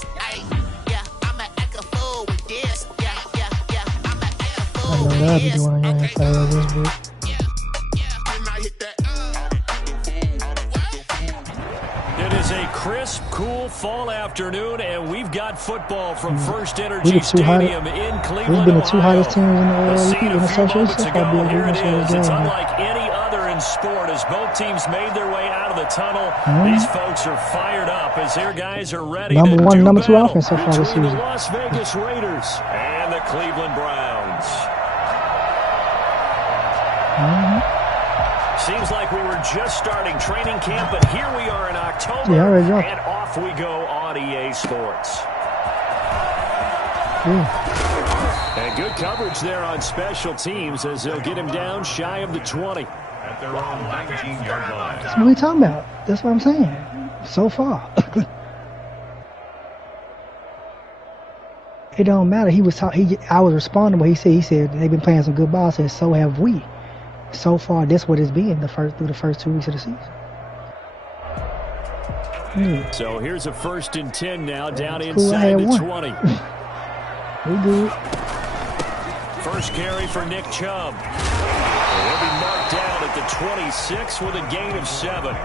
this. Yeah, I'ma act a fool with this. Yeah, I'ma act a fool with this. Okay. It is a crisp, cool fall afternoon, and we've got football from First Energy Stadium in Cleveland, We've been the two hottest teams in The the scene league in a the few moments association. ago, here it is. It's unlike any other in sport as both teams made their way out of the tunnel. These folks are fired up as their guys are ready to Number one, do number two battle offense so far this between the season. Las Vegas Raiders and the Cleveland Browns. Seems like we were just starting training camp, but here we are in October, and off we go on EA Sports. And good coverage there on special teams as they'll get him down shy of the 20. At their own 19-yard line. That's what we talking about. That's what I'm saying. So far. It don't matter. I was responding what he said. He said they've been playing some good ball. I said so have we. So far, that's what it's been through the first 2 weeks of the season. So here's a 1st and 10 now, down cool. inside the 20. We good. First carry for Nick Chubb. He'll be marked down at the 26 with a gain of 7.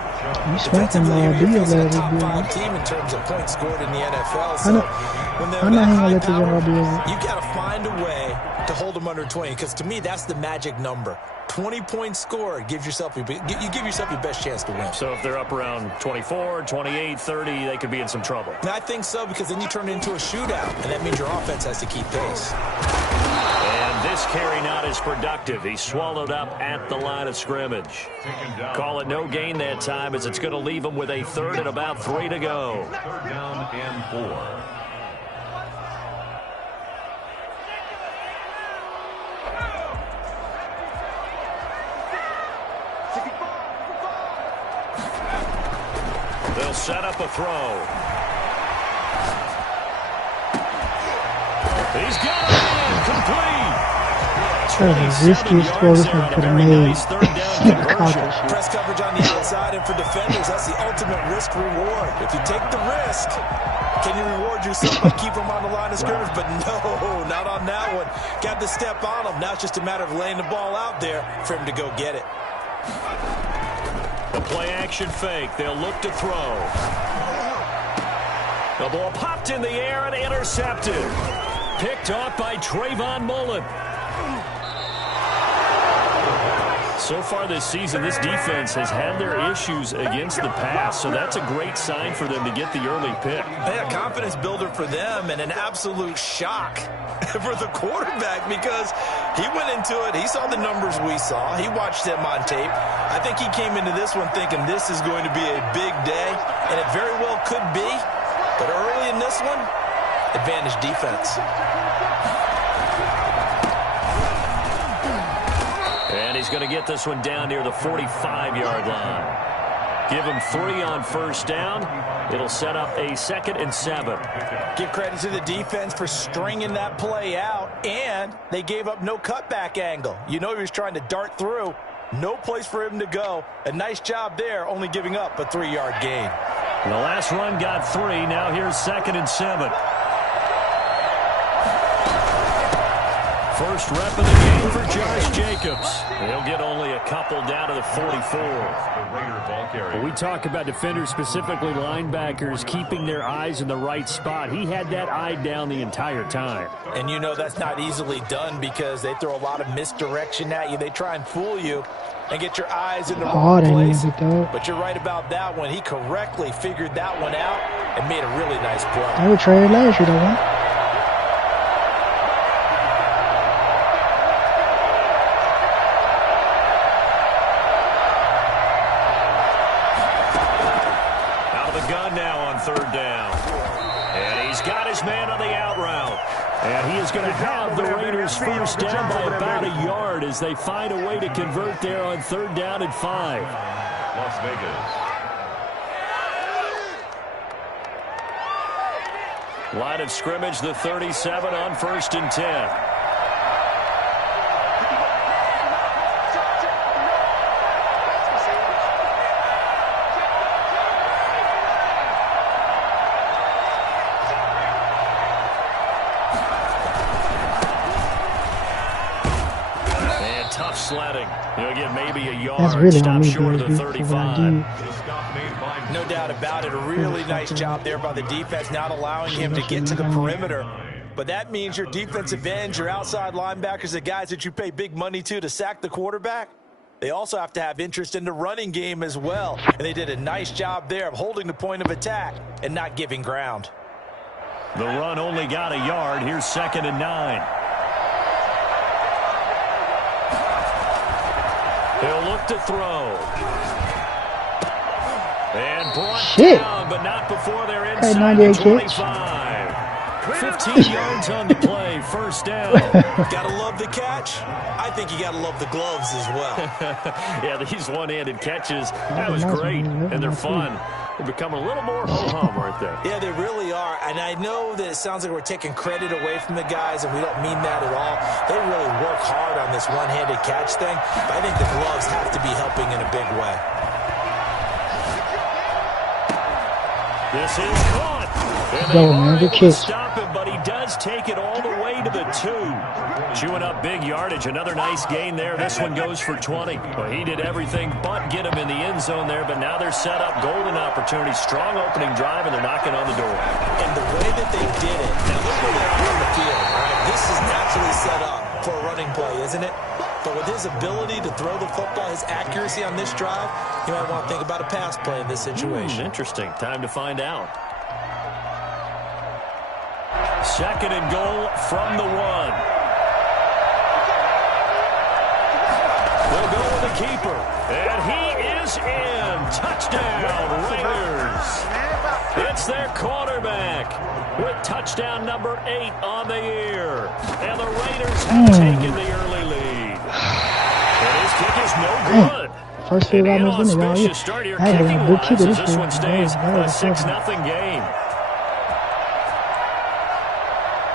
You smacking my deal there. Top 5 team in terms of points scored in the NFL. So I'm not going to let you you got to find a way to hold them under 20, because to me that's the magic number. 20 points scored gives yourself you give yourself your best chance to win. So if they're up around 24, 28, 30, they could be in some trouble. And I think so, because then you turn it into a shootout, and that means your offense has to keep pace. And this carry not as productive. He's swallowed up at the line of scrimmage. Call it no gain that time, as it's going to leave him with a 3rd and about 3 to go. 3rd down and 4. They'll set up a throw. He's got it in, complete. That was the riskiest throw this one could have made. Press coverage on the outside, and for defenders, that's the ultimate risk reward. If you take the risk, can you reward yourself by keeping them on the line of scrimmage? But no, not on that one. Got to step on them. Now it's just a matter of laying the ball out there for him to go get it. The play action fake. They'll look to throw. The ball popped in the air and intercepted. Picked off by Trayvon Mullen. So far this season, this defense has had their issues against the pass, so that's a great sign for them to get the early pick. Yeah, confidence builder for them, and an absolute shock for the quarterback, because he went into it, he saw the numbers we saw, he watched them on tape. I think he came into this one thinking this is going to be a big day, and it very well could be, but early in this one, advantage defense. And he's going to get this one down near the 45-yard line. Give him 3 on 1st down. It'll set up a 2nd and 7. Give credit to the defense for stringing that play out, and they gave up no cutback angle. You know he was trying to dart through. No place for him to go. A nice job there, only giving up a 3-yard gain. The last run got 3. Now here's 2nd and 7. First rep of the game for Josh Jacobs. He'll get only a couple down to the 44. When we talk about defenders, specifically linebackers, keeping their eyes in the right spot. He had that eye down the entire time. And you know that's not easily done, because they throw a lot of misdirection at you. They try and fool you and get your eyes in the wrong place. But you're right about that one. He correctly figured that one out and made a really nice play. They were traded last year, though. And he is going to have the Raiders first down by about a yard as they find a way to convert there on 3rd down and 5. Las Vegas. Line of scrimmage, the 37 on 1st and 10. You'll get maybe a That's yard, really on stop me, short of the BSB, for what I 35. did. The stop made by No doubt about it. A really nice job there by the defense, not allowing him to get to the perimeter. But that means your defensive ends, your outside linebackers, the guys that you pay big money to sack the quarterback, they also have to have interest in the running game as well. And they did a nice job there of holding the point of attack and not giving ground. The run only got a yard. Here's 2nd and 9. He'll look to throw. And brought down, but not before they're inside the 25. 15 yards on the play, 1st down. Gotta love the catch. I think you gotta love the gloves as well. Yeah, these one-handed catches, that was great, and they're fun. They become a little more ho-hum, aren't they? Yeah, they really are. And I know that it sounds like we're taking credit away from the guys, and we don't mean that at all. They really work hard on this one-handed catch thing, but I think the gloves have to be helping in a big way. This is caught. And Go, man, good catch. Stop him, but he does take it all the way to the 2. Chewing up big yardage. Another nice gain there. This one goes for 20. Well, he did everything but get him in the end zone there, but now they're set up. Golden opportunity. Strong opening drive, and they're knocking on the door. And the way that they did it, now look where they're on the field. Right? This is naturally set up for a running play, isn't it? But with his ability to throw the football, his accuracy on this drive, you might want to think about a pass play in this situation. Interesting. Time to find out. 2nd and goal from the 1. They'll go with the keeper. And he is in. Touchdown, Raiders. It's their quarterback with touchdown number 8 on the year. And the Raiders have taken the early lead. And his kick is no good. First field I was in it all year. Start here I had a kicking good wise kicker as this this year. one stays a That 6-0 game.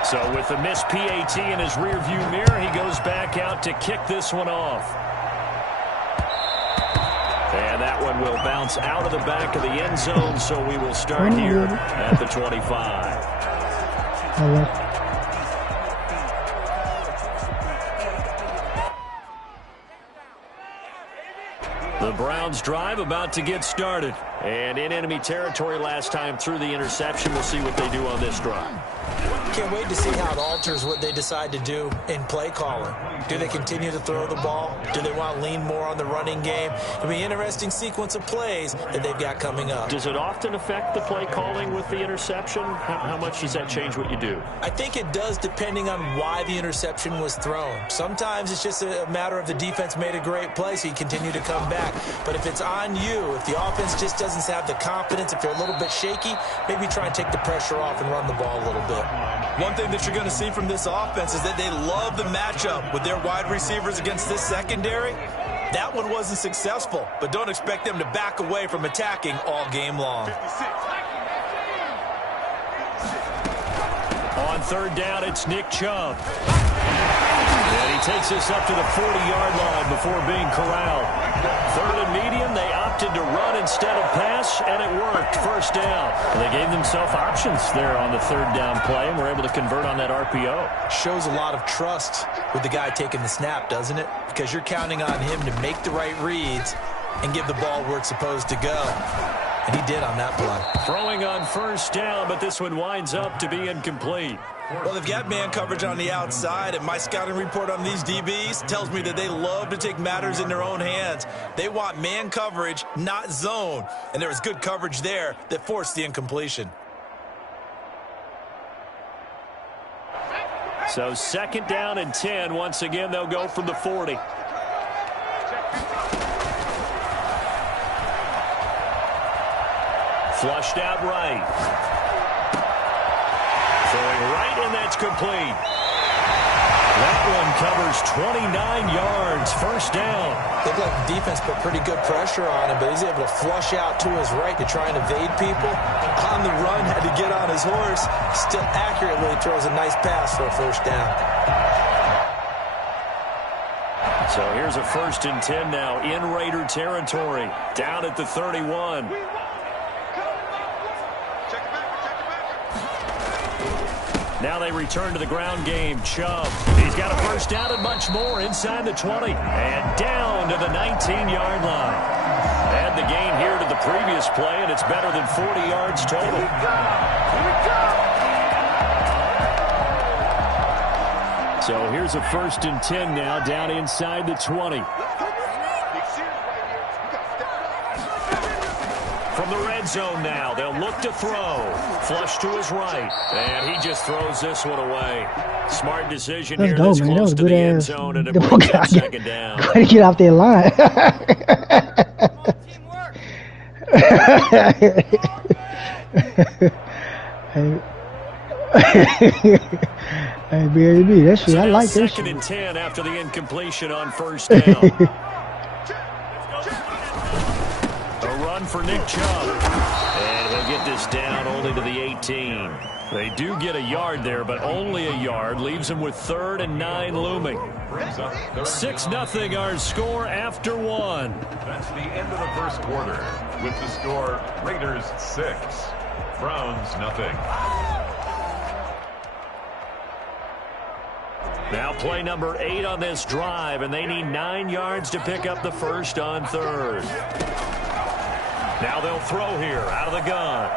So with the missed PAT in his rearview mirror, he goes back out to kick this one off. And that one will bounce out of the back of the end zone, so we will start here at the 25. Hello. The Browns drive about to get started. And in enemy territory last time through the interception. We'll see what they do on this drive. Can't wait to see how it alters what they decide to do in play calling. Do they continue to throw the ball? Do they want to lean more on the running game? It'll be an interesting sequence of plays that they've got coming up. Does it often affect the play calling with the interception? How much does that change what you do? I think it does depending on why the interception was thrown. Sometimes it's just a matter of the defense made a great play, so you continue to come back. But if it's on you, if the offense just doesn't have the confidence, if they're a little bit shaky, maybe try and take the pressure off and run the ball a little bit. One thing that you're going to see from this offense is that they love the matchup with their wide receivers against this secondary. That one wasn't successful, but don't expect them to back away from attacking all game long. On 3rd down, it's Nick Chubb. And he takes us up to the 40-yard line before being corralled. 3rd and medium, they opted to run instead of pass, and it worked. 1st down. And they gave themselves options there on the 3rd down play, and were able to convert on that RPO. Shows a lot of trust with the guy taking the snap, doesn't it? Because you're counting on him to make the right reads and give the ball where it's supposed to go. And he did on that play. Throwing on 1st down, but this one winds up to be incomplete. Well, they've got man coverage on the outside, and my scouting report on these DBs tells me that they love to take matters in their own hands. They want man coverage, not zone. And there was good coverage there that forced the incompletion. So 2nd down and 10. Once again, they'll go from the 40. Flushed out right. Throwing right, and that's complete. That one covers 29 yards. 1st down. Looked like the defense put pretty good pressure on him, but he's able to flush out to his right to try and evade people. On the run, had to get on his horse. Still accurately throws a nice pass for a 1st down. So here's a 1st and 10 now in Raider territory. Down at the 31. Now they return to the ground game. Chubb. He's got a first down and much more inside the 20. And down to the 19-yard line. Add the gain here to the previous play, and it's better than 40 yards total. So here's a 1st and 10 now, down inside the 20. From the red zone now, they'll look to throw. Flush to his right, and he just throws this one away. Smart decision here. Let's go, man. That was Close to good the end ass. zone, and it brings up 2nd down. Gotta get off that line. Hey, baby, that shit, So I now like that 2nd shit. and 10 after the incompletion on 1st down. A run for Nick Chubb. And he'll get this down only to the 18. They do get a yard there, but only a yard. Leaves them with 3rd and 9 looming. 6-0 our score after 1. That's the end of the first quarter. With the score, Raiders 6, Browns nothing. Now play number 8 on this drive, and they need 9 yards to pick up the first on 3rd. Now they'll throw here out of the gun.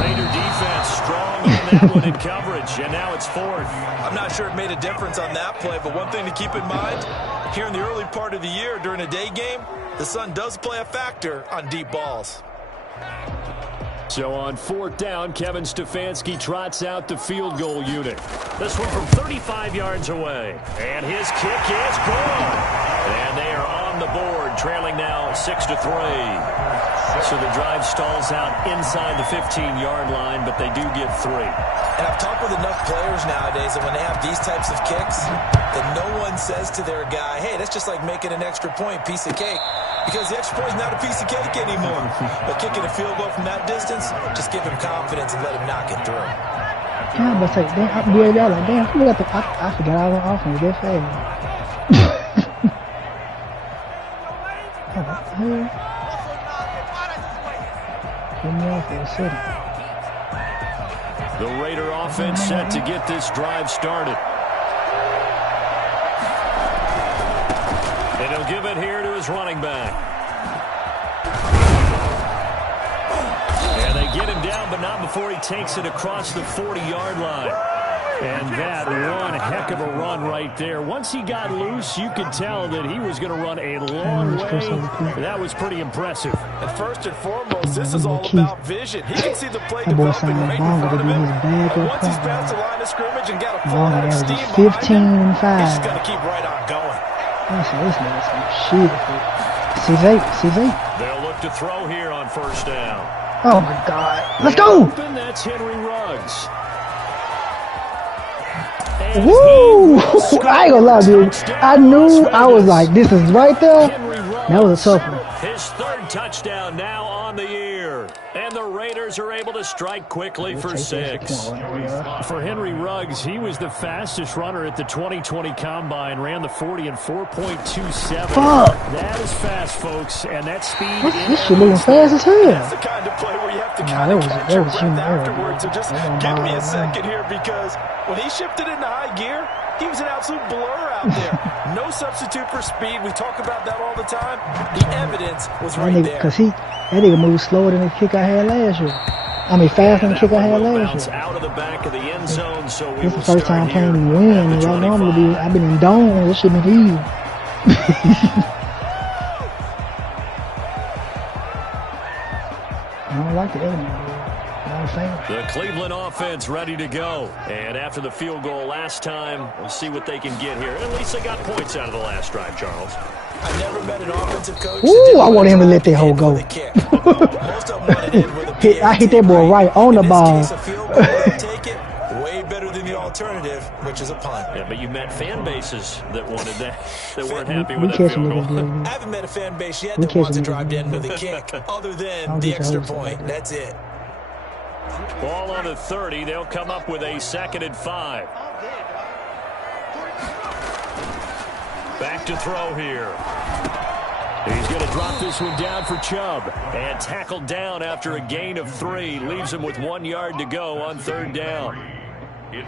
Raider defense strong on that one in coverage, and now it's 4th. I'm not sure it made a difference on that play, but one thing to keep in mind, here in the early part of the year during a day game, the sun does play a factor on deep balls. So on 4th down, Kevin Stefanski trots out the field goal unit. This one from 35 yards away. And his kick is good. And they are on the board, trailing now 6-3. So the drive stalls out inside the 15-yard line, but they do get 3. And I've talked with enough players nowadays that when they have these types of kicks, that no one says to their guy, hey, that's just like making an extra point, piece of cake. Because the extra point is not a piece of cake anymore. But kicking a field goal from that distance, just give him confidence and let him knock it through. Yeah, but say, damn, y'all like, damn, who got the, I forgot I was on offense that fast. What the hell? Get me off for a second. The Raider offense set to get this drive started. And he'll give it here to his running back. And they get him down, but not before he takes it across the 40-yard line. And that one heck of a run right there. Once he got loose, you could tell that he was going to run a long way. That was pretty impressive. And first and foremost, this is all about vision. He can see the play developing right in front of him. And once he's past the line of scrimmage and got a full head of steam behind him, he's just going to keep right on going. This nigga's some shit. CJ. They'll look to throw here on 1st down. Oh my God. Let's go. Open, that's Henry Ruggs. Woo! I ain't gonna lie, dude. I knew, I was like, this is right there. That was a tough one. His 3rd touchdown now on the year. And the Raiders are able to strike quickly for 6. For Henry Ruggs, he was the fastest runner at the 2020 Combine, ran the 40 in 4.27. Fuck. That is fast, folks, and that speed. This shit moving fast as hell. That's the kind of play where you have to kind of catch your breath afterwards. So just give me a second here, because when he shifted into high gear, he was an absolute blur out there. No substitute for speed. We talk about that all the time. The evidence was right there. Because that nigga moved slower than the kick I had last year. I mean, faster than the kick I had last year. Out of the back of the end zone, so This is the first time playing to win. And y'all normally I've been in dome. This shit been easy. I don't like the other one. The Cleveland offense ready to go. And after the field goal last time, we'll see what they can get here. At least they got points out of the last drive, Charles. I never met an offensive coach. Ooh, I want him to let that hoe go. I hit that boy right on the ball. Take it way better than the alternative, which is a punt. Yeah, but you met fan bases that wanted that weren't happy with that field goal. I haven't met a fan base yet that wants to drive in with a kick other than the extra point. That's it. Ball on the 30. They'll come up with a 2nd and 5. Back to throw here. He's going to drop this one down for Chubb. And tackled down after a gain of 3. Leaves him with 1 yard to go on 3rd down.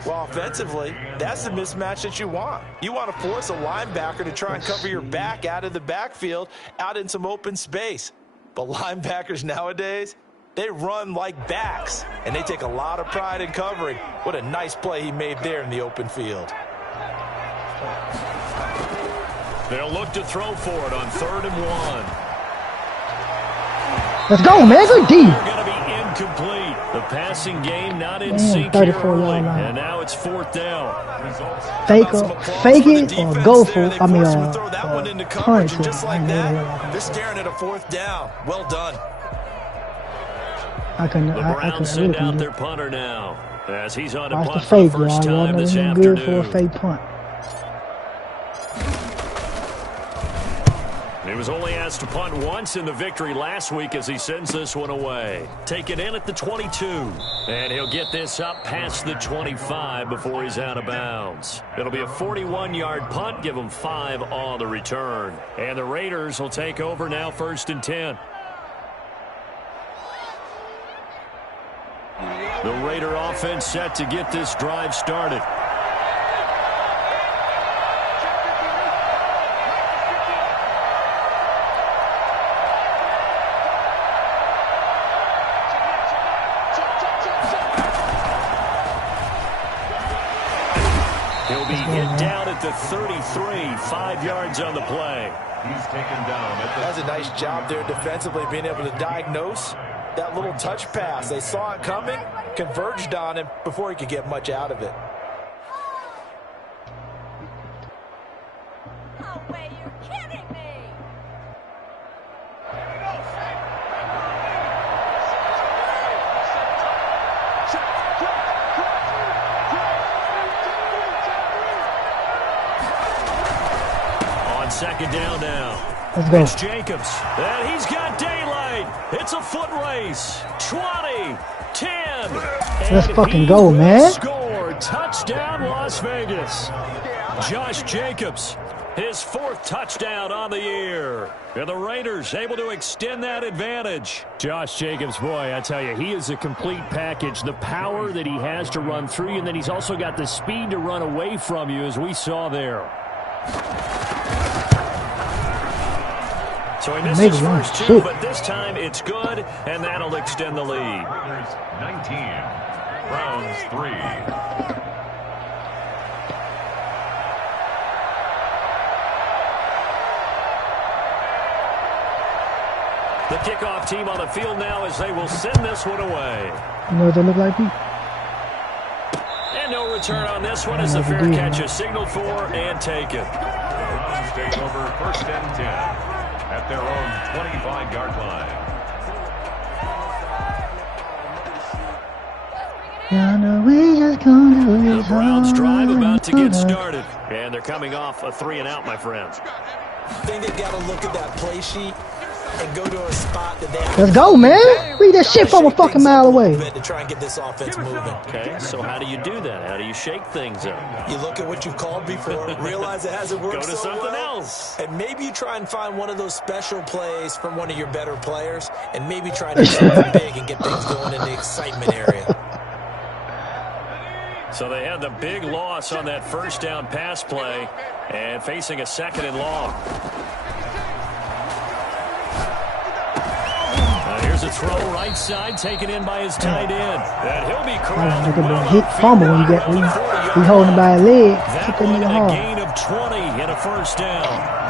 Well, offensively, that's the mismatch that you want. You want to force a linebacker to try and cover your back out of the backfield, out in some open space. But linebackers nowadays, they run like backs, and they take a lot of pride in covering. What a nice play he made there in the open field. They'll look to throw for it on 3rd and 1. Let's go, man. Good D. They're going to be incomplete. The passing game not in sync here early, and now it's 4th down. Fake it or go for it. I mean, throw that one into punt coverage, it. and just like that, they're staring at a 4th down. Well done. I couldn't. The I Browns couldn't send really out their punter now, as he's on a watch the punt for the fake, first y'all. Y'all time know this him good for a afternoon. fake punt. He was only asked to punt once in the victory last week as he sends this one away. Take it in at the 22. And he'll get this up past the 25 before he's out of bounds. It'll be a 41-yard punt, give him 5 on the return. And the Raiders will take over now 1st and 10. The Raider offense set to get this drive started. He'll be hit down at the 33, 5 yards on the play. He's taken down at the... That's a nice job there defensively, being able to diagnose that little touch pass. They saw it coming, converged on him before he could get much out of it. No way, you're kidding me! On 2nd down now. Let's go. It's Jacobs. And he's got daylight. It's a foot race. 20, 10. Let's and fucking he go, will man. Score. Touchdown, Las Vegas. Josh Jacobs, his 4th touchdown on the year. And the Raiders able to extend that advantage. Josh Jacobs, boy, I tell you, he is a complete package. The power that he has to run through you, and then he's also got the speed to run away from you, as we saw there. So he missed his first 2, but this time it's good, and that'll extend the lead. Raiders 19, Browns 3. The kickoff team on the field now as they will send this one away. You know what they look like, Pete? And no return on this one as the fair catch is signaled for and taken. Browns take over 1st and 10 at their own 25-yard line. The Browns drive about to get started. And they're coming off a 3-and-out, my friends. I think they've got to look at that play sheet and go to a spot that they have. Let's go, man. Read that shit from a fucking mile away. To try and get this offense moving. Okay, so how do you do that? How do you shake things up? You look at what you've called before, realize it hasn't worked Go to so something well, else. and maybe you try and find one of those special plays from one of your better players, and maybe try to do something big and get things going in the excitement area. So they had the big loss on that 1st down pass play and facing a 2nd and long. Here's a throw right side taken in by his tight end. And he'll be corralled. Look at the hit fumble when you get he holding by a leg. That Kick that one nigga a hard. gain of 20 and a 1st down.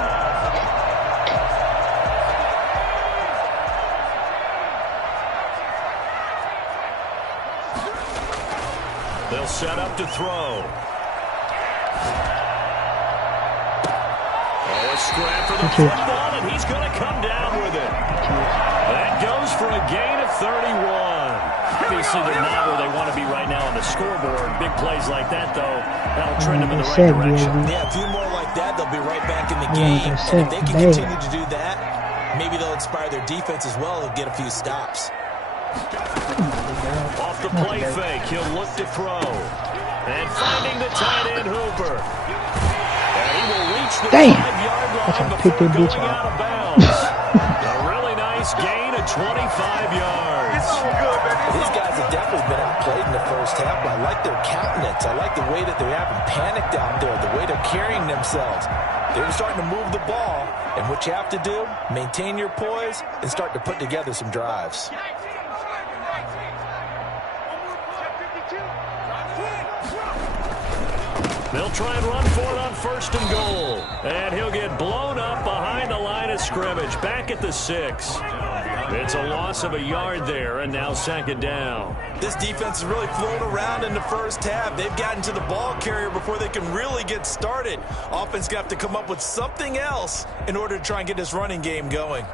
They'll set up to throw. Oh, a scrap for the football, and he's going to come down with it. That goes for a gain of 31. Obviously, they're not where they want to be right now on the scoreboard. Big plays like that, though, that'll trend them in the right direction. Yeah, a few more like that, they'll be right back in the game. And if they can continue to do that, maybe they'll inspire their defense as well and get a few stops. Off the play fake, he'll look to throw. And finding the tight end Hooper. And he will reach reach the Damn. 5-yard I line tried to before pick that going bitch out off. of bounds. A really nice gain of 25 yards. These guys have definitely been outplayed in the first half, but I like their countenance. I like the way that they're having panicked out there, the way they're carrying themselves. They're starting to move the ball, and what you have to do, maintain your poise and start to put together some drives. They'll try and run for it on 1st and goal. And he'll get blown up behind the line of scrimmage, back at the 6. It's a loss of a yard there, and now 2nd down. This defense has really flown around in the first half. They've gotten to the ball carrier before they can really get started. Offense going to have to come up with something else in order to try and get this running game going.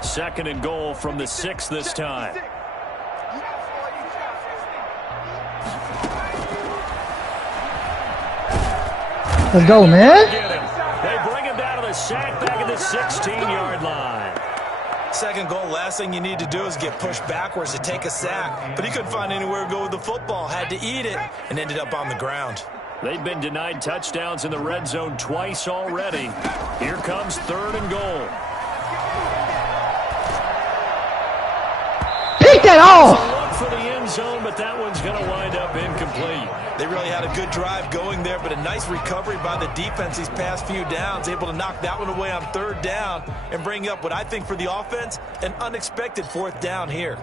2nd and goal from the 6 this time. Let's go, man. Get him. They bring him down to the sack back at the 16-yard line. 2nd goal, last thing you need to do is get pushed backwards to take a sack. But he couldn't find anywhere to go with the football, had to eat it, and ended up on the ground. They've been denied touchdowns in the red zone twice already. Here comes 3rd and goal. Pick that off. Look for the end zone, but that one's going to wind up incomplete. They really had a good drive going there, but a nice recovery by the defense these past few downs, able to knock that one away on 3rd down and bring up what I think for the offense, an unexpected 4th down here.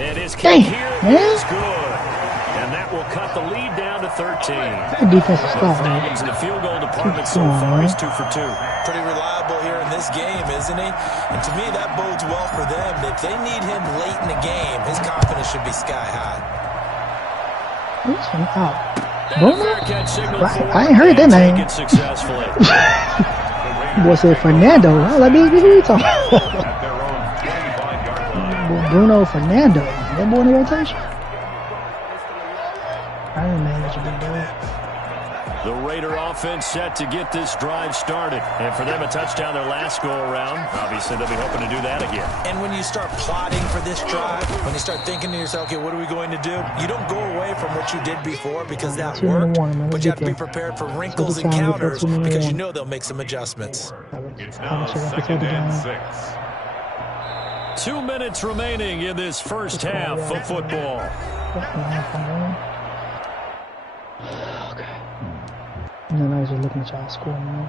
And his kick here man. is good. And that will cut the lead down to 13. That defensive stuff, man. Falcons in the field goal department so Come on, far man. is 2 for 2. Pretty reliable here in this game, isn't he? And to me, that bodes well for them. If they need him late in the game, his confidence should be sky high. Who's from out? Fair catch signal for I ain't heard that and name. take it successfully. Boy said Fernando. I was like, who you talking At about? their own 25-yard line. Bruno Fernando. That boy in the rotation. I ain't mad at you, big boy. The Raider offense set to get this drive started. And for them, a touchdown their last go-around. Obviously, they'll be hoping to do that again. And when you start plotting for this drive, when you start thinking to yourself, okay, what are we going to do? You don't go away from what you did before because that 2 minute worked, warning, man. but Let's you have get to be there. prepared for wrinkles Take and your time, get that counters 2 minute because you warning. know they'll make some adjustments. It's now 2nd and 6. 2 minutes remaining in this first half of football. Okay. And then I was just looking at y'all score, man.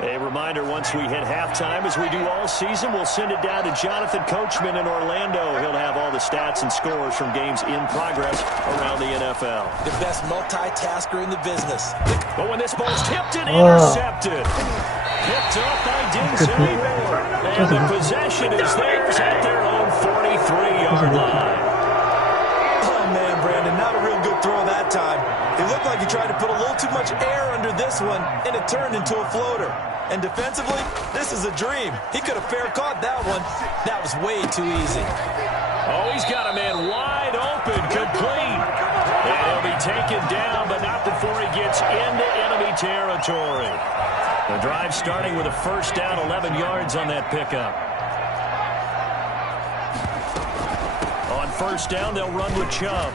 A reminder, once we hit halftime, as we do all season, we'll send it down to Jonathan Coachman in Orlando. He'll have all the stats and scores from games in progress around the NFL. The best multitasker in the business. But when this ball's tipped and intercepted, picked up by Denzel Ward. And the possession is theirs at their own 43-yard line. Oh, man, Brandon, not a real good throw that time. It looked like he tried to put a little too much air under this one, and it turned into a floater. And defensively, this is a dream. He could have fair caught that one. That was way too easy. Oh, he's got a man wide open, complete. And he'll be taken down, but not before he gets into enemy territory. The drive starting with a 1st down, 11 yards on that pickup. On 1st down, they'll run with Chubb.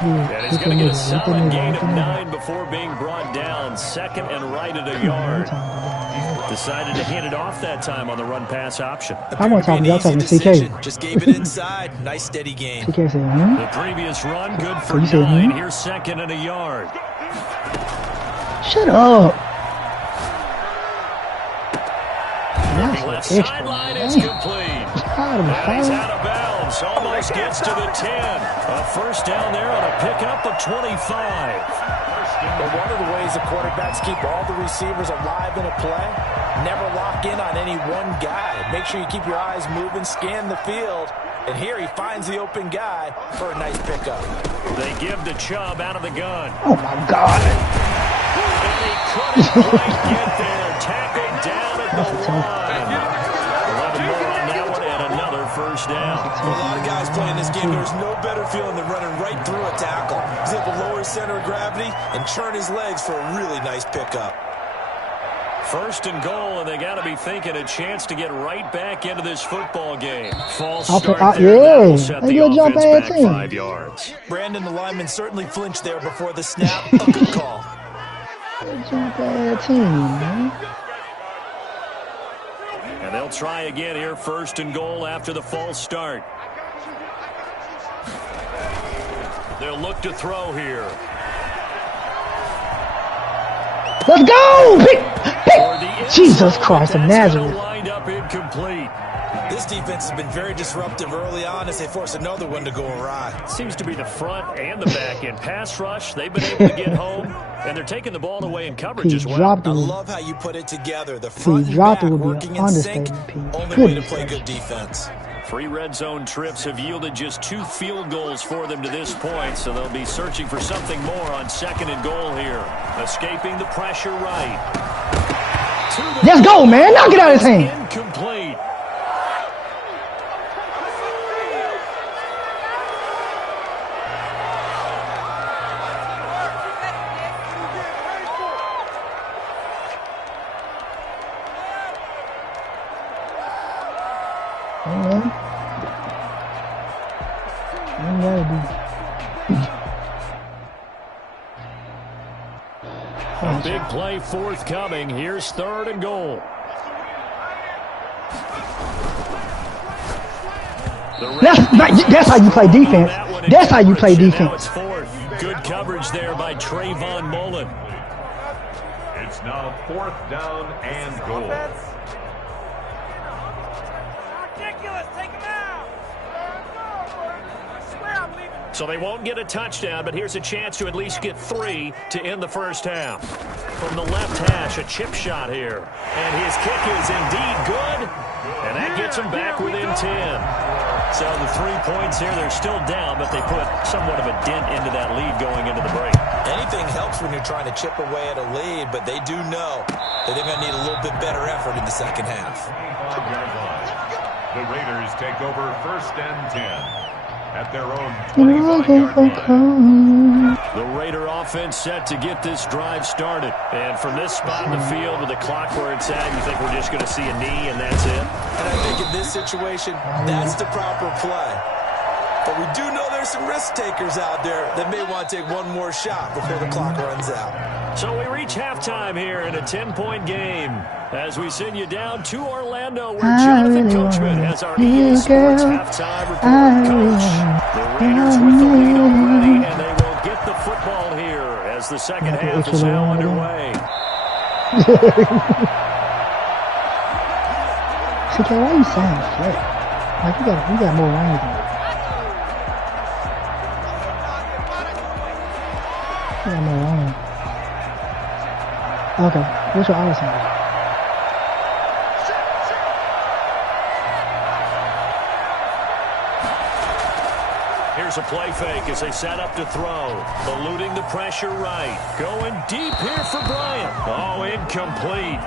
And he's going to get a solid gain of 9 before being brought down. 2nd and right at a yard. Decided to hand it off that time on the run-pass option. I'm gonna talk to y'all talking to CK. Just gave it inside. Nice steady gain. CK said, hmm? The previous run, good for You said, 9. hmm? Here's 2nd and a yard. Shut up. Left That's extra, sideline, it's man. complete. Out of the And he's fire. out of bounds. Almost gets to the 10. A 1st down there on a pickup of 25. But one of the ways the quarterbacks keep all the receivers alive in a play, never lock in on any one guy. Make sure you keep your eyes moving, scan the field. And here he finds the open guy for a nice pickup. They give to Chubb out of the gun. Oh, my God. And he couldn't quite get there. Tackled down at the line. 11 more on that one and another 1st down. A lot of guys defense playing this game, there's no better feeling than running right through a tackle. He's able to lower his center of gravity and churn his legs for a really nice pickup. First and goal, and they got to be thinking a chance to get right back into this football game. False Okay, start there. yeah. That'll set They the good jump offense ahead back team. 5 yards. Brandon, the lineman, certainly flinched there before the snap. A good call. Jump bad team, man. And they'll try again here, first and goal after the false start. They'll look to throw here. Let's go! For the end Jesus zone, Christ of that's gonna Nazareth. wind up incomplete. This defense has been very disruptive early on as they force another one to go awry. Seems to be the front and the back end pass rush. They've been able to get home, and they're taking the ball away in coverage He as well. dropped I it. love how you put it together. The front and dropped back it would be working an in sync. understatement, Pete. Only way to Goodness play gracious. good defense. 3 red zone trips have yielded just 2 field goals for them to this point, so they'll be searching for something more on second and goal here. Escaping the pressure right. Let's go, man. Knock it out of his hand. Incomplete. A big play forthcoming. Here's third and goal. That's how you play defense. That's how you play Now defense. it's fourth. Good coverage there by Trayvon Mullen. It's now 4th down and goal. Ridiculous. Take him out. I swear I'm leaving. So they won't get a touchdown, but here's a chance to at least get 3 to end the first half. From the left hash, a chip shot here. And his kick is indeed good. And that gets him back within 10. So the 3 points here, they're still down, but they put somewhat of a dent into that lead going into the break. Anything helps when you're trying to chip away at a lead, but they do know that they're going to need a little bit better effort in the second half. 25-yard line. The Raiders take over 1st and 10 at their own 25-yard line. The Raider offense set to get this drive started. And from this spot in the field with the clock where it's at, you think we're just going to see a knee and that's it? And I think in this situation, that's the proper play. But we do know there's some risk takers out there that may want to take one more shot before the clock runs out. So we reach halftime here in a 10-point game as we send you down to Orlando where Jonathan Coachman has our EA Sports halftime report. Coach, the Raiders with the lead already, and they will get the football here as the second half is now underway. CK, why you sound flat? Like you got more range than that. You got more range. Okay, what's your other side? Here's a play fake as they set up to throw. Eluding the pressure right. Going deep here for Bryant. Oh, incomplete.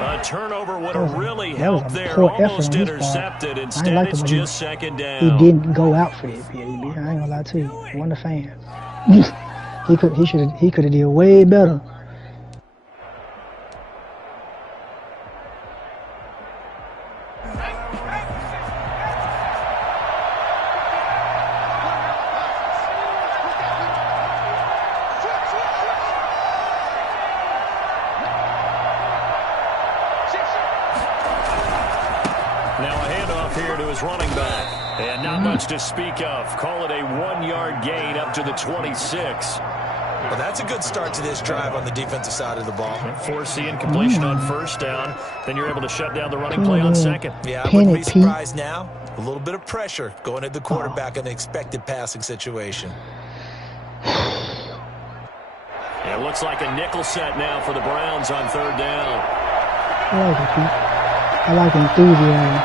A turnover would have really helped there. Almost intercepted. Instead, it's just second down. He didn't go out for it, baby. I ain't gonna lie to you. I wasn't a fan. he could have did way better. Now a handoff here to his running back. And not much to speak of. Call it a 1-yard gain up to the 26. Well, that's a good start to this drive on the defensive side of the ball. Force the incompletion on first down. Then you're able to shut down the running play on second. Yeah, I wouldn't be surprised now. A little bit of pressure going at the quarterback in an expected passing situation. It looks like a nickel set now for the Browns on third down. I like it, Pete. I like enthusiasm.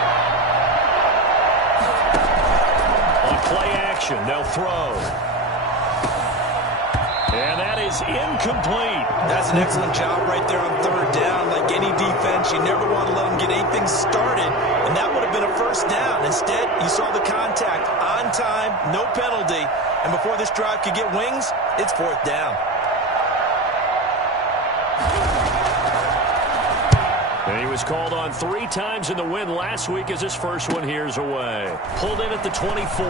On play action, they'll throw. And that is incomplete. That's an excellent job right there on third down. Like any defense. You never want to let them get anything started, and that would have been a first down. Instead, you saw the contact on time, no penalty, and before this drive could get wings, it's fourth down. And he was called on 3 times in the win last week as his first one here's away. Pulled in at the 24.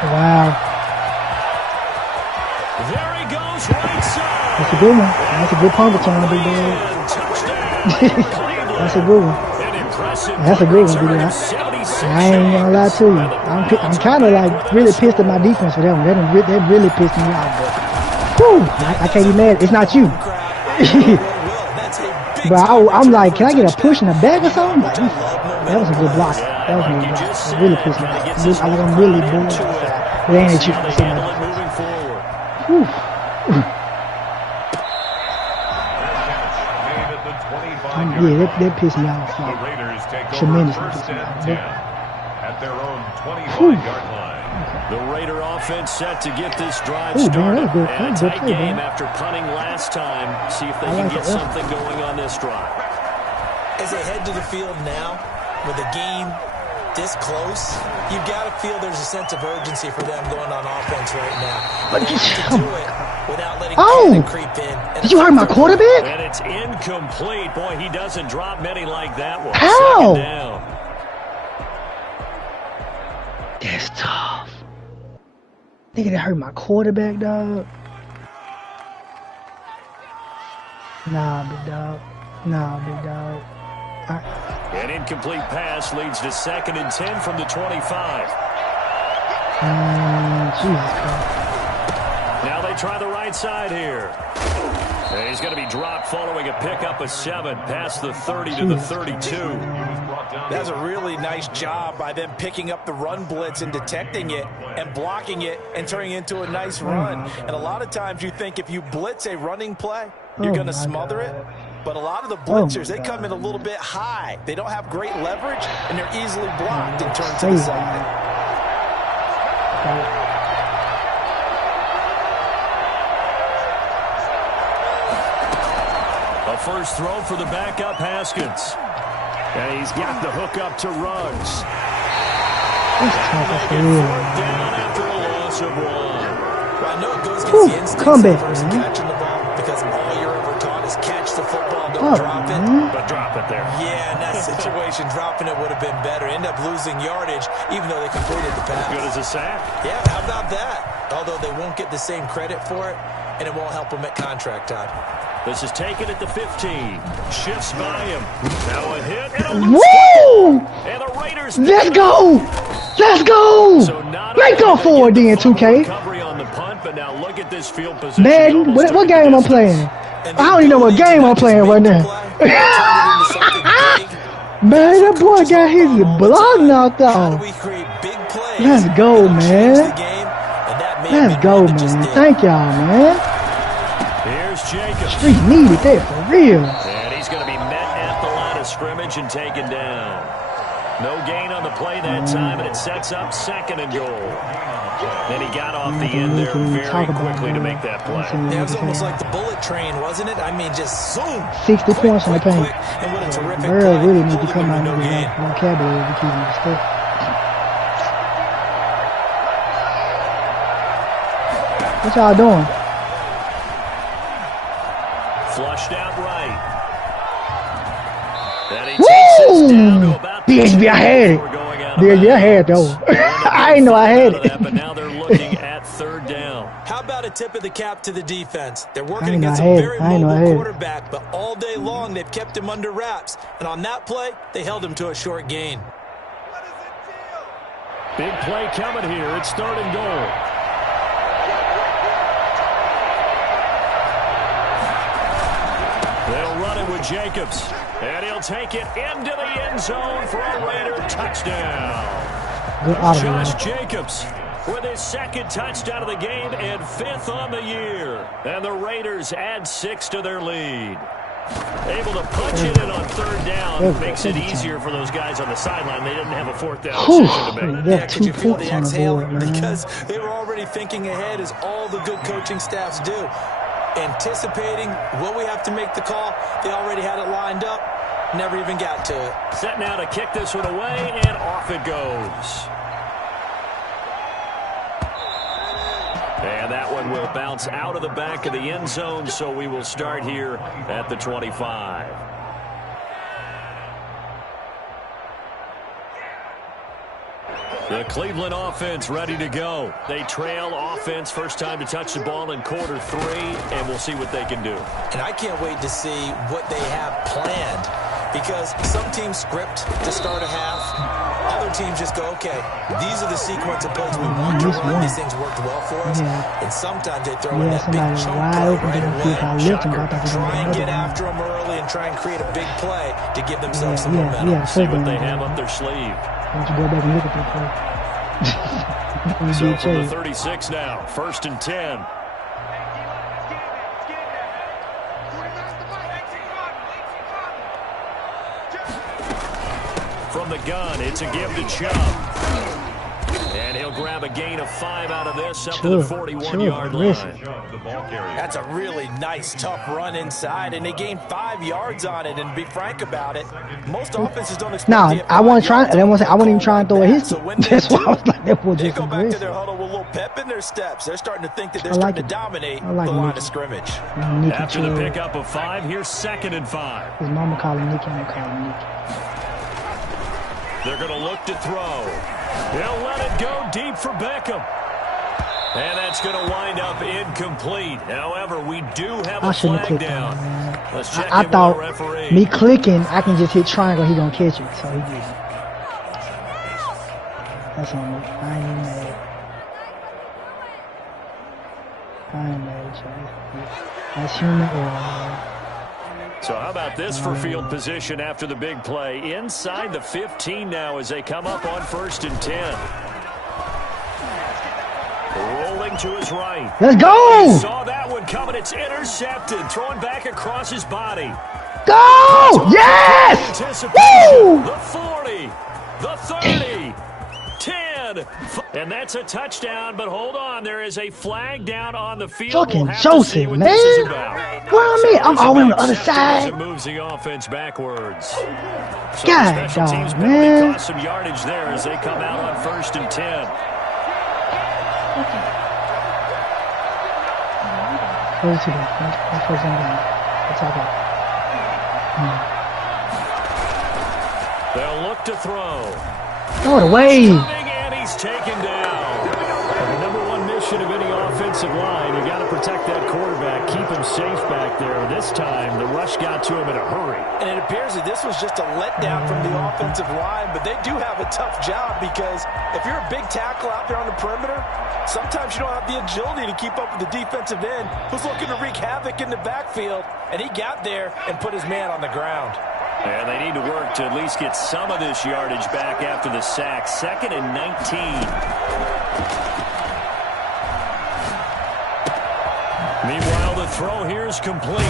Wow. There he goes, right side. That's a good one. That's a good punt return, big dog. That's a good one. That's a good one, big dog. I ain't gonna lie to you. I'm kind of like really pissed at my defense for them. They really pissed me off. But whew, I can't be mad. It's not you. But I'm like, can I get a push in the back or something? Like, that was a good block. That was a good block. It really pissed me off. I'm really bored. It ain't at you. Whew. Yeah, that pissed me off. The Raiders take over Tremendously first pissed me and off. 10 at their own 25-yard line. The Raider offense set to get this drive Ooh, started. man, that's And a good tight play, game man. after punting last time. See if they I can like get it. something going on this drive. As they head to the field now, with a game this close, you've got to feel there's a sense of urgency for them going on offense right now. But They have to do it without letting Oh! panic creep in. And Did you hurt my quarterback? And it's incomplete. Boy, he doesn't drop many like that one. How? Second down. That's tough. Nigga, that hurt my quarterback, dog. Nah, big dog. An incomplete pass leads to 2nd and 10 from the 25. Jesus Christ. Now they try the right side here. And he's going to be dropped following a pickup of 7 past the 30 to the 32. That's a really nice job by them picking up the run blitz and detecting it and blocking it and turning it into a nice run. And a lot of times you think if you blitz a running play, you're going to smother it. But a lot of the blitzers, they come in a little bit high. They don't have great leverage, and they're easily blocked and turned to the side. A first throw for the backup Haskins. And he's got the hook up to Ruggs. Down after a loss of 1. Well, I know it goes against the instincts of the person catching the ball because all you're ever taught is catch the football, don't drop it. But drop it there. Yeah, in that situation, dropping it would have been better. End up losing yardage, even though they completed the pass. Good as a sack. Yeah, how about that? Although they won't get the same credit for it, and it won't help them at contract time. This is taken at the 15. Shifts by him. Now a hit and a Woo! And the Raiders. Let's go! Let's go! So not Make up for it then, 2K. Recovery on the punt, but now look at this field position. Madden, what game I'm playing? I don't even know what game I'm playing right now. Man, that boy got his block knocked off. Let's go, man. Let's go, man. Thank y'all, man. Here's Jacobs. Street needed that for real. And he's going to be met at the line of scrimmage and taken down. No gain on the play that time, and it sets up 2nd and goal. And he got off the end there very quickly to make that play. It was almost like the bullet train, wasn't it? I mean, just zoom. 60 points in the paint. And what a terrific Burrow play. really need to come out No with gain. that vocabulary to keep him stuff. What y'all doing? Flushed out right. And he takes this down to about the BSB, I had it. before going out of BSB, I had it bounds. though. I didn't know I had it. But now they're looking at 3rd down. How about a tip of the cap to the defense? They're I working ain't know against I a had it. very I ain't know I mobile had it. quarterback, but all day long they've kept him under wraps. And on that play, they held him to a short gain. Big play coming here. It's 3rd and goal. They'll run it with Jacobs. And he'll take it into the end zone for a Raider touchdown. Good audible. Josh Jacobs with his 2nd touchdown of the game and 5th on the year. And the Raiders add 6 to their lead. Able to punch it in on third down. Makes it easier for those guys on the sideline. They didn't have a fourth down decision to make. They have 2 points on the board, man. Because they were already thinking ahead, as all the good coaching staffs do. Anticipating what we have to make the call. They already had it lined up. Never even got to it. Set now to kick this one away, and off it goes. And that one will bounce out of the back of the end zone, so we will start here at the 25. The Cleveland offense ready to go. They trail offense, first time to touch the ball in quarter 3, and we'll see what they can do. And I can't wait to see what they have planned, because some teams script to start a half. Other teams just go, okay, these are the sequence of plays we want to run. These things worked well for us. And sometimes they throw in that big chunk play right away. Try and get after them early and try and create a big play to give themselves some momentum. See what they have up their sleeve. Why don't you go back and look at that play? So from the 36 now, 1st and 10. From the gun, it's a give to Chubb. And he'll grab a gain of 5 out of this up to the 41-yard line. That's a really nice, tough run inside, and they gained 5 yards on it. And be frank about it, most offenses don't expect. No, I wasn't trying. I wasn't even trying to throw a hit. That's why I was like, that was they just go back to aggressive. their huddle with a little pep in their steps. They're starting to think that they're starting to dominate the line of scrimmage. After the pickup of 5, here's 2nd and 5. His mama called him Nicky, I'm gonna call him Nicky. They're going to look to throw. They'll let it go deep for Beckham. And that's going to wind up incomplete. However, we do have a flag down. Let's check I in thought with the referee. me clicking, I can just hit triangle, he gonna catch it. So he did. That's on me. I ain't even mad. I ain't mad at you. That's human error. So how about this for field position after the big play? Inside the 15 now as they come up on 1st and 10. Rolling to his right. Let's go! He saw that one coming. It's intercepted. Throwing back across his body. Go! Yes! Woo! The 40. The 30. 10. And that's a touchdown, but hold on. There is a flag down on the field. Fucking Joseph, man. Where am I? I'm all on the other side. It moves the offense backwards. So God, special teams dog, penalty man. cost some yardage there as they come out on 1st and 10. Close to that. Let's close on that. Let's talk about They'll look to throw. throw it away. And he's taken down. The number one mission of any offensive line, you got to protect that quarterback, keep him safe back there. This time, the rush got to him in a hurry. And it appears that this was just a letdown from the offensive line, but they do have a tough job because if you're a big tackle out there on the perimeter, sometimes you don't have the agility to keep up with the defensive end who's looking to wreak havoc in the backfield, and he got there and put his man on the ground. And they need to work to at least get some of this yardage back after the sack. 2nd and 19. Meanwhile, the throw here is complete.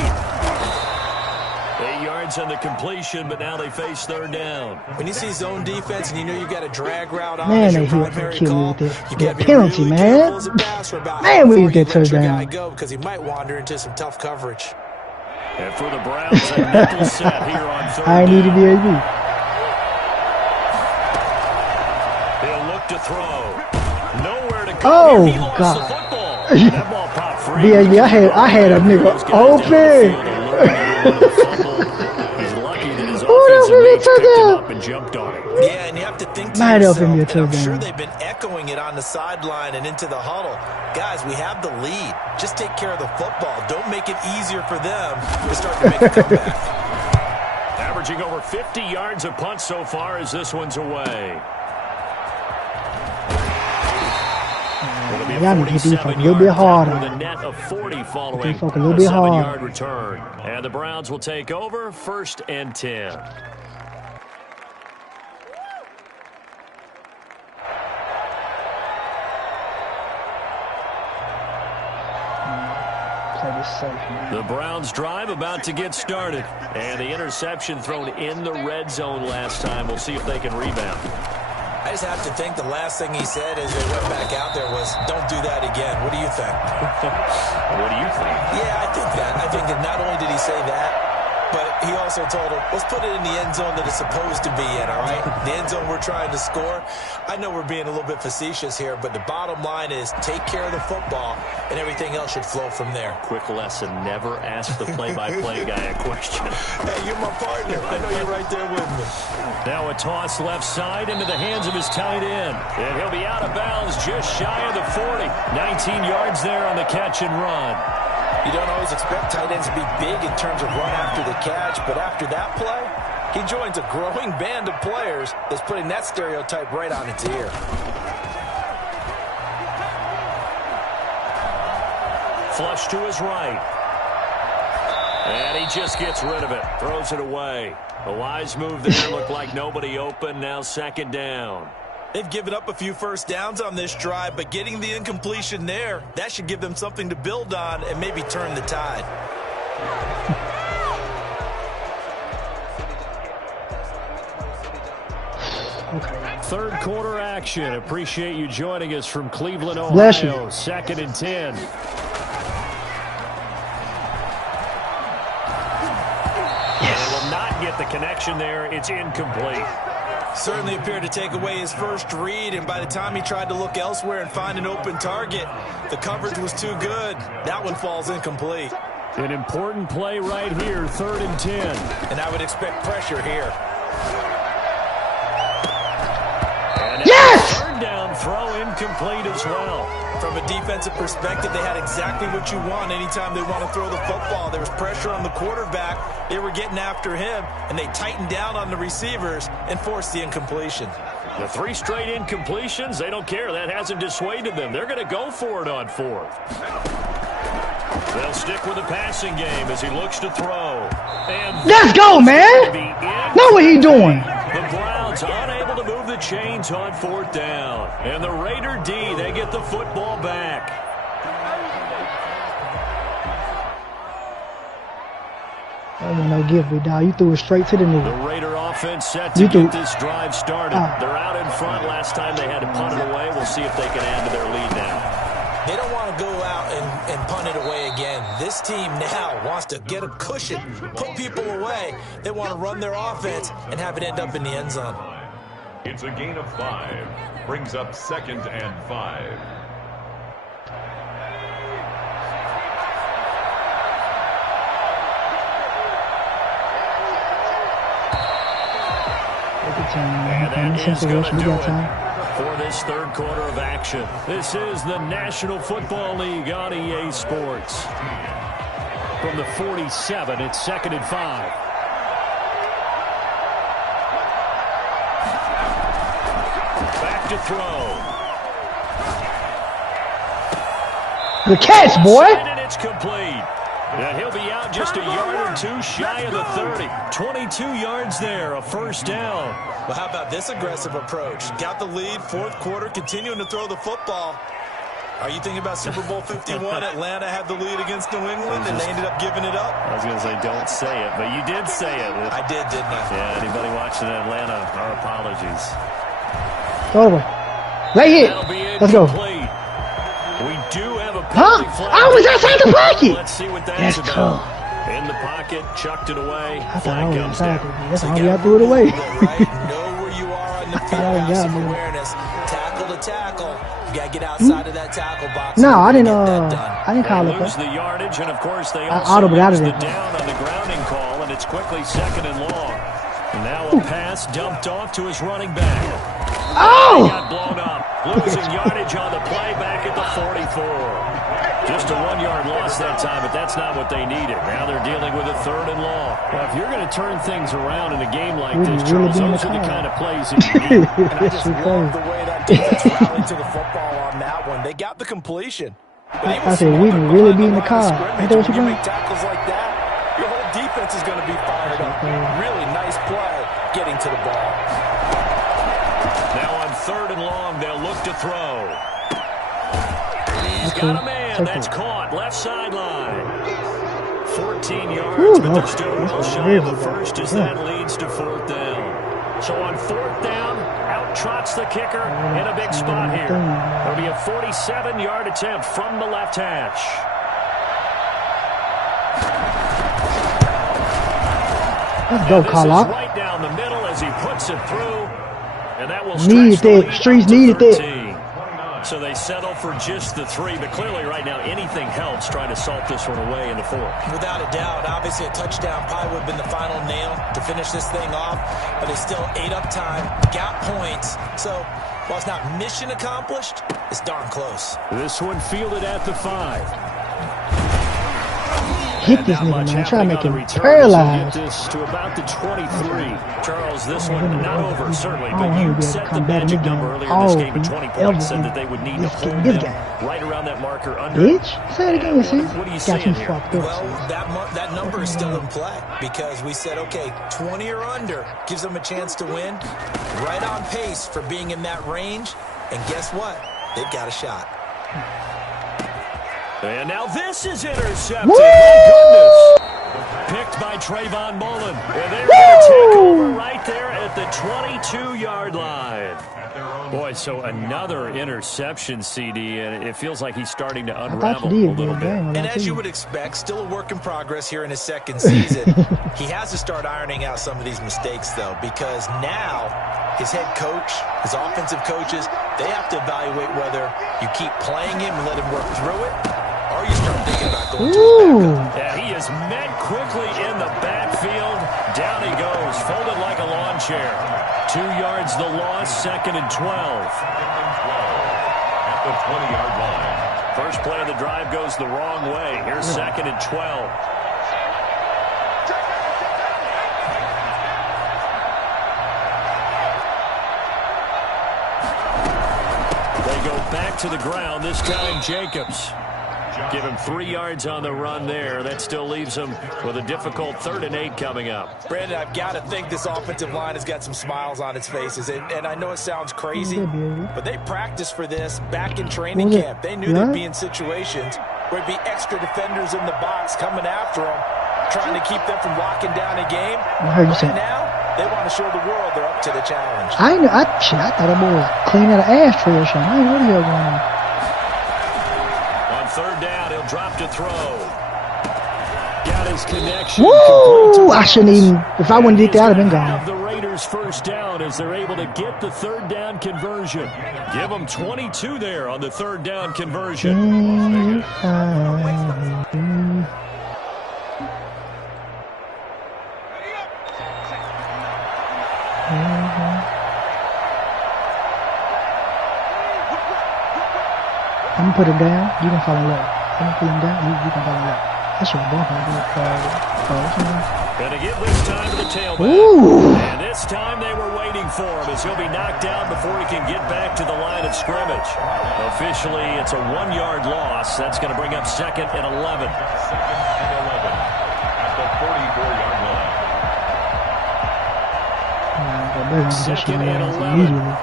8 yards on the completion, but now they face 3rd down. When you see zone defense and you know you got a drag route on Man, as they your hit primary kill me call, with you that got to be penalty, really man. careful as a passer about Man, we how need far that you let your touchdown. guy go because he might wander into some tough coverage. And for the Browns, a nickel set here on 3rd I need to down. be AB. He'll look to throw. Nowhere to go. Oh, He lost God. the football. That ball popped free. BAB, I had a nigga Those guys down the open. field alerted to the fumble. He's lucky that his Oh, that offensive was a mates picked him touchdown. up and jumped on him. Yeah, and you have to think to Might yourself, help him get and I'm touchdown. sure they've been echoing it on the sideline and into the huddle. Guys, we have the lead. Just take care of the football. Don't make it easier for them to start to make a comeback. Averaging over 50 yards a punt so far as this one's away. It'll be Y'all need to hit these folk a little 47-yard bit punt harder. with a net of 40 following Hit these folk a little bit 7-yard harder. return. And the Browns will take over 1st and 10. play this safe, man. The Browns drive about to get started. And the interception thrown in the red zone last time. We'll see if they can rebound. I just have to think the last thing he said as they went back out there was, don't do that again. What do you think? What do you think? Yeah, I think that. I think that not only did he say that, but he also told him, let's put it in the end zone that it's supposed to be in, all right? The end zone we're trying to score. I know we're being a little bit facetious here, but the bottom line is take care of the football, and everything else should flow from there. Quick lesson, never ask the play-by-play guy a question. Hey, you're my partner. I know you're right there with me. Now a toss left side into the hands of his tight end. And he'll be out of bounds just shy of the 40. 19 yards there on the catch and run. You don't always expect tight ends to be big in terms of run after the catch, but after that play, he joins a growing band of players that's putting that stereotype right on its ear. Flush to his right. And he just gets rid of it. Throws it away. A wise move there. Looked like nobody open. Now second down. They've given up a few first downs on this drive, but getting the incompletion there, that should give them something to build on and maybe turn the tide. Okay. Third quarter action. Appreciate you joining us from Cleveland, Ohio. Bless you. 2nd and 10. They will not get the connection there. It's incomplete. Certainly appeared to take away his first read, and by the time he tried to look elsewhere and find an open target, the coverage was too good. That one falls incomplete. An important play right here, 3rd and 10. And I would expect pressure here. And Yes! Third down throw incomplete as well. From a defensive perspective, they had exactly what you want anytime they want to throw the football. There was pressure on the quarterback. They were getting after him, and they tightened down on the receivers and forced the incompletion. The 3 straight incompletions, they don't care. That hasn't dissuaded them. They're going to go for it on 4th. They'll stick with the passing game as he looks to throw. And Let's go, man. Know what he doing. The Browns unable to move the chains on 4th down. And the Raider D, they get the football back. That was no gift, big dog. You threw it straight to the The nigga. Raider offense set to get this drive started. They're out in front. Last time they had to punt it away. We'll see if they can add to their lead now. They don't want to go out and punt it away again. This team now wants to get a cushion, put people away. They want to run their offense and have it end up in the end zone. It's a gain of 5. Brings up 2nd and 5. And that is going to We do got it time. for this third quarter of action. This is the National Football League on EA Sports. From the 47, it's 2nd and 5. Back to throw. Good catch, boy. And it's complete. And he'll be out just a yard or 2 shy of the 30. 22 yards there, a first down. Well, how about this aggressive approach? Got the lead, 4th quarter, continuing to throw the football. Are you thinking about Super Bowl 51? Atlanta had the lead against New England, and they ended up giving it up? I was going to say, don't say it, but you did say it. I did, didn't I? Yeah, anybody watching Atlanta, our apologies. Over. Right here. That'll be Let's go. incomplete. We do have a Huh? penalty flag. I was outside the pocket. Let's see what That's that's tough. about. In the pocket, chucked it away. I thought I Flag was comes outside. down. That's So how you I gotta threw it away. right? Know where you are on the field. Yeah, Have some man. awareness. Tackle to tackle. You got to get outside of that tackle box. No, and I didn't. get that done. I didn't call They it. lose the yardage, and of course they I also audibled out of lose it. the down on the grounding call, and it's quickly 2nd and long. And now a pass dumped off to his running back. He Oh! got blown up, losing yardage on the play back at the 44. Just a 1-yard loss that time, but that's not what they needed. Now they're dealing with a 3rd and long. Well, if you're going to turn things around in a game like this, Really Charles, being those the are the call. kind of plays that you need. And I just love the way that defense rallied to the football on that one. They got the completion. But I said, we can really be in the car. Ain't that what When you you mean? make tackles like that, your whole defense is going to be fired up. Really nice play getting to the ball. Now on 3rd and long, they'll look to throw. He's got a man. And that's caught left sideline. 14 yards, but they're still well shy of the first as that leads to 4th down. So on 4th down, out trots the kicker in a big spot here. It'll be a 47-yard attempt from the left hash. Let's go, Carlock. Right down the middle as he puts it through. And that will needed that. Streets needed that. So they settle for just the 3, but clearly right now anything helps trying to salt this one away in the 4th. Without a doubt, obviously a touchdown probably would have been the final nail to finish this thing off, but it's still ate up time, got points. So while it's not mission accomplished, it's darn close. This one fielded at the 5. Hit this nigga, man. Try to make him paralyzed. Get this to about the 23. Charles, this one not over, certainly, but you you set the magic number earlier in this game at 20 points, said that they would need to hold them right around that marker under. Bitch, say it again, sis. What are you saying here? Well, that number is still in play because we said, okay, 20 or under gives them a chance to win. Right on pace for being in that range, and guess what? They've got a shot. And now this is intercepted. My goodness. Picked by Trayvon Mullen. And they're going to take over right there at the 22-yard line. Boy, so another interception, CD, and it feels like he's starting to unravel a little bit. And as you would expect, still a work in progress here in his second season. He has to start ironing out some of these mistakes, though, because now his head coach, his offensive coaches, they have to evaluate whether you keep playing him and let him work through it, or you start thinking about going to his backup. Yeah, he is met quickly in the backfield. Down he goes, folded like a lawn chair. 2 yards the loss, 2nd and 12. At the 20-yard line. First play of the drive goes the wrong way. Here's 2nd and 12. They go back to the ground, this time Jacobs. Give him 3 yards on the run there. That still leaves him with a difficult 3rd and 8 coming up. Brandon, I've got to think this offensive line has got some smiles on its faces. And I know it sounds crazy, but they practiced for this back in training camp. They knew they'd be in situations where it'd be extra defenders in the box coming after them, trying to keep them from locking down a game. Right now, they want to show the world they're up to the challenge. I thought that boy was cleaning out an ashtray or something. I ain't what the hell going on. 3rd down, he'll drop to throw. Got his connection. Woo! I shouldn't even. If I wouldn't did that, I'd have been gone. The Raiders 1st down as they're able to get the 3rd down conversion. Give them 22 there on the 3rd down conversion. I'm gonna put him down. You can follow left. I'm gonna put him down. You can follow left. That's your bump. Gonna give this time to the tailback. And this time they were waiting for him as he'll be knocked down before he can get back to the line of scrimmage. Officially, it's a 1-yard loss. That's going to bring up 2nd and 11. 2nd and 11 at the 44-yard line. 2nd and 11.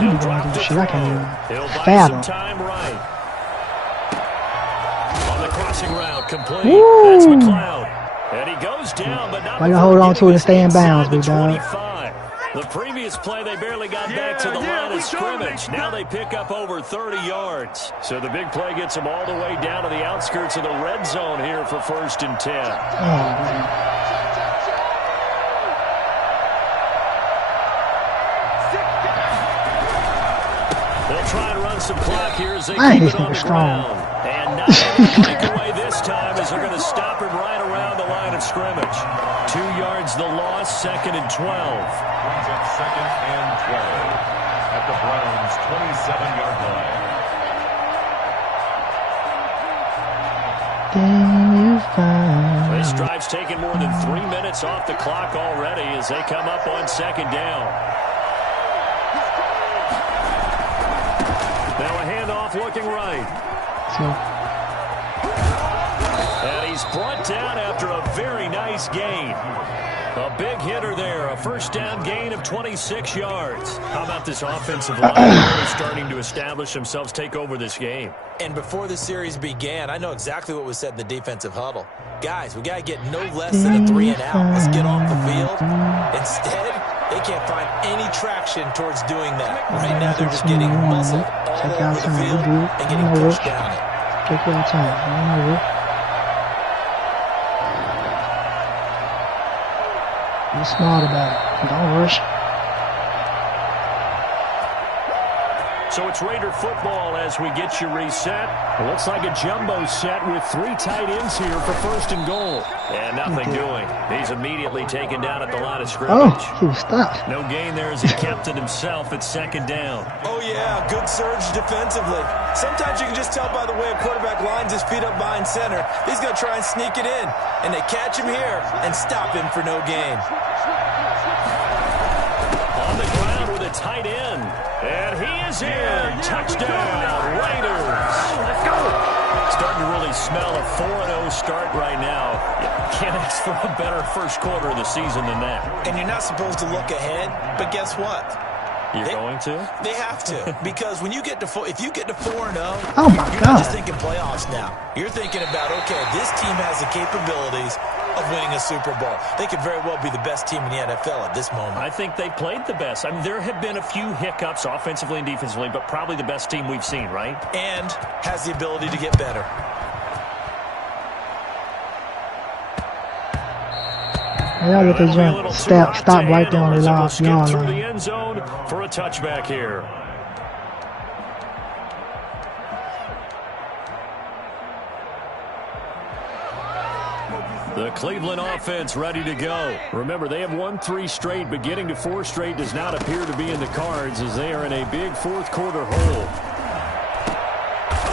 You doing this shit? I can't even fathom. Time right. On the crossing route, complete. That's McLeod. And he goes down, but not. Why you hold on to it and stay in bounds, big dog? The previous play, they barely got back to the line of scrimmage. Now they pick up over 30 yards. So the big play gets them all the way down to the outskirts of the red zone here for 1st and 10. Oh, man. They'll try and run some clock here as they I keep hate it on the strong. ground. And not going to break away this time as they're going to stop him right around the line of scrimmage. 2 yards the loss, 2nd and 12. Brings up 2nd and 12 at the Browns' 27-yard line. This drive's taken more than 3 minutes off the clock already as they come up on 2nd down. Now a handoff looking right. And he He's brought down after a very nice gain. A big hitter there, a first down gain of 26 yards. How about this offensive line really starting to establish themselves, take over this game? And before the series began, I know exactly what was said in the defensive huddle. Guys, we got to get no less than a 3 and out. Let's get off the field. Instead, they can't find any traction towards doing that. Right now, they're just getting muscled all over the field and getting pushed down it. Take your time. Be smart about it. Don't rush. So it's Raider football as we get you reset. It looks like a jumbo set with 3 tight ends here for first and goal. And nothing doing. He's immediately taken down at the line of scrimmage. Oh, he was stopped. No gain there as he kept it himself at second down. Oh, yeah, good surge defensively. Sometimes you can just tell by the way a quarterback lines his feet up behind center. He's going to try and sneak it in. And they catch him here and stop him for no gain. On the ground with a tight end. And he is in. Touchdown, Raiders. Let's go. Starting to really smell a 4-0 start right now. You can't ask for a better first quarter of the season than that. And you're not supposed to look ahead, but guess what? You're going to? They have to, because when you get to if you get to 4-0, Oh my you're God. not just thinking playoffs now. You're thinking about, okay, this team has the capabilities of winning a Super Bowl. They could very well be the best team in the NFL at this moment. I think they played the best. I mean, there have been a few hiccups offensively and defensively, but probably the best team we've seen, right? And has the ability to get better. Yeah, let the jump. Stop right there on the last yard through the line. end zone for a touchback here. The Cleveland offense ready to go. Remember, they have won 3 straight, but getting to 4 straight does not appear to be in the cards as they are in a big fourth quarter hole.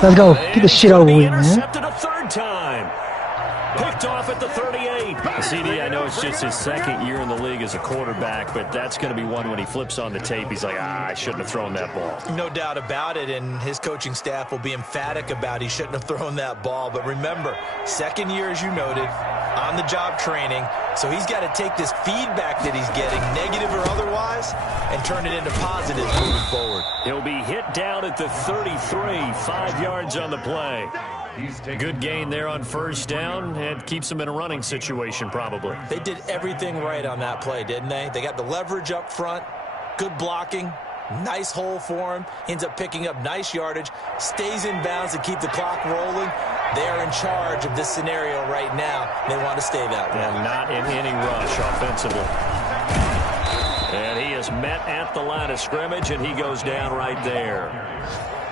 Let's go. Get the shit over with, man. Intercepted a third time. Picked off at the 38. CD, I know it's just his second year in the league as a quarterback, but that's going to be one when he flips on the tape. He's like, I shouldn't have thrown that ball. No doubt about it, and his coaching staff will be emphatic about he shouldn't have thrown that ball. But remember, second year, as you noted, on-the-job training, so he's got to take this feedback that he's getting, negative or otherwise, and turn it into positives moving forward. He'll be hit down at the 33, 5 yards on the play. Good gain there on first down, and keeps him in a running situation probably. They did everything right on that play, didn't they? They got the leverage up front, good blocking, nice hole for him, ends up picking up nice yardage, stays in bounds to keep the clock rolling. They're in charge of this scenario right now. They want to stay that way. And not in any rush offensively. And he is met at the line of scrimmage, and he goes down right there.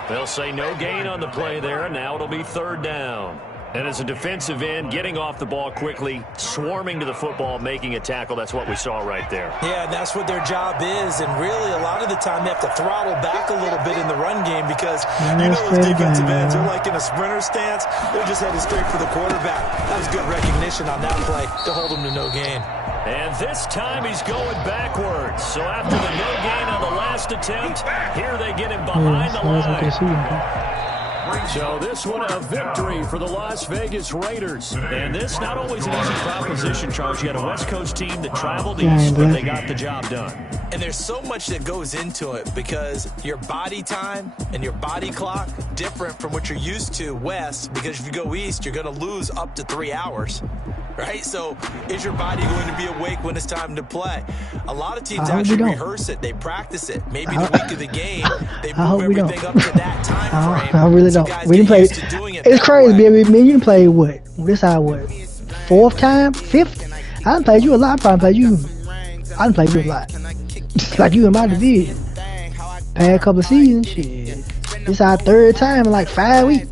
They'll say no gain on the play there, and now it'll be third down. And as a defensive end, getting off the ball quickly, swarming to the football, making a tackle, that's what we saw right there. Yeah, and that's what their job is. And really, a lot of the time, they have to throttle back a little bit in the run game because you know those defensive ends are like in a sprinter stance. They're just headed straight for the quarterback. That was good recognition on that play to hold them to no gain. And this time he's going backwards. So after the no gain on the last attempt, here they get him behind the line. So this one a victory for the Las Vegas Raiders. And this not always an easy proposition, Charles. You got a West Coast team that traveled east, but they got the job done. And there's so much that goes into it because your body time and your body clock different from what you're used to west, because if you go east, you're going to lose up to 3 hours. Right? So is your body going to be awake when it's time to play? A lot of teams actually rehearse it. They practice it. Maybe the week of the game, they move everything up to that time frame. I really don't. We didn't play. It's crazy, baby. Man, you didn't play what? This our what? 4th time? 5th? I done played you a lot. I probably played you. I done played you a lot. Like you in my division. Past couple of seasons, shit. This our 3rd time in like 5 weeks.